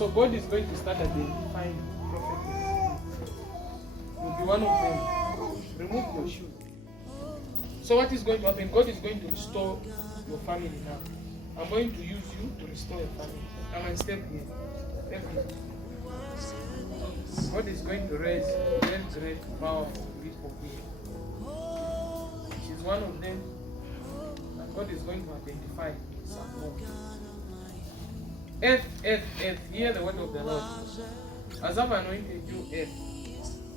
So God is going to start identifying prophetess. You'll be one of them. Remove your shoes. So what is going to happen? God is going to restore your family now. I'm going to use you to restore your family. Come and step here. Step here. God is going to raise very great, powerful people here. She's one of them. And God is going to identify some more. Earth, hear the word of the Lord. As I've anointed you, earth,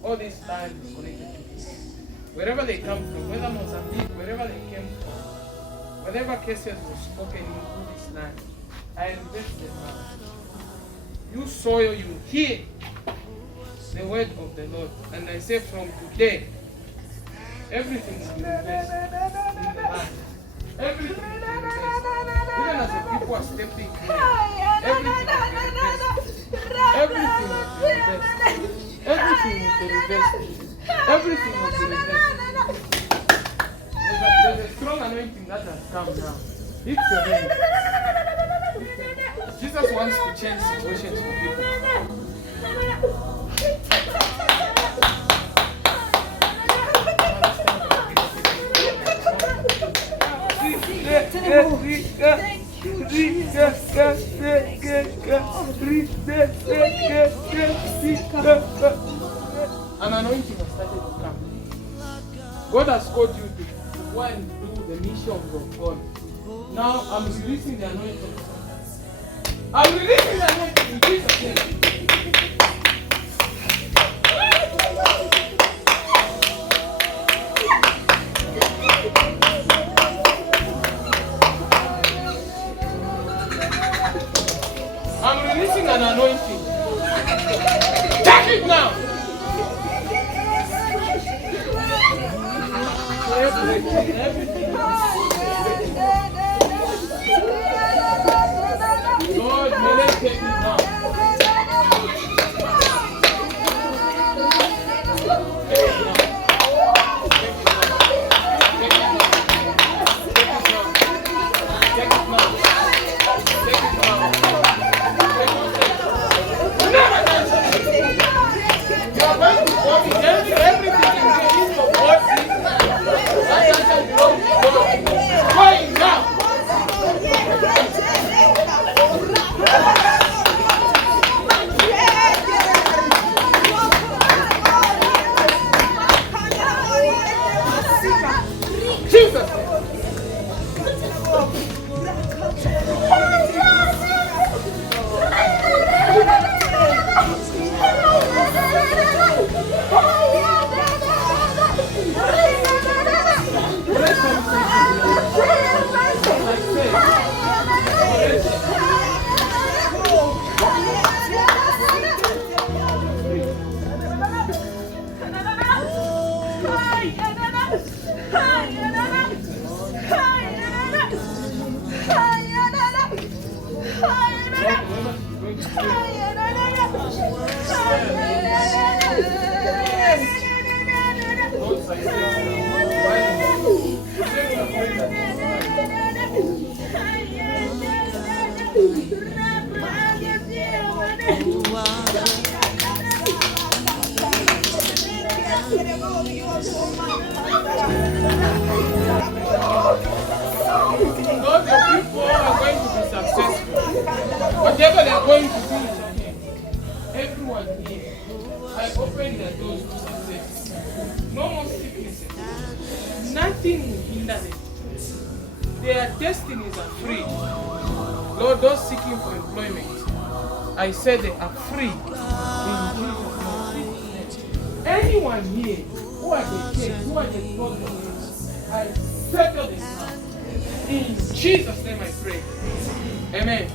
all this land is connected to this. Wherever they come from, whether Mozambique, wherever they came from, whatever cases were spoken into this land, I invest them now. You soil, you hear the word of the Lord. And I say from today, everything will be reversed in the land. Everything will be reversed. Even as the people are stepping here, everything will be reversed. Everything will be reversed. Everything will be reversed. Everything will be reversed. There's a strong anointing that has come now. Lift your hand. Jesus wants to change situations for people. An anointing has started to come. God has called you to go and do the missions of God. Now I'm releasing the anointing. I'm releasing the anointing in Jesus' name. I'm releasing an anointing. Take it now. Everything. Lord, may they take it now. Those people are going to be successful. Whatever they are going to do is here. Everyone here, I open the doors to success. No more sicknesses. Nothing will hinder them. Their destinies are free. Lord, those seeking for employment, I said they are free. In Jesus' name. Anyone here who are the kids, who are the problems, I settle this now. In Jesus' name I pray. Amen.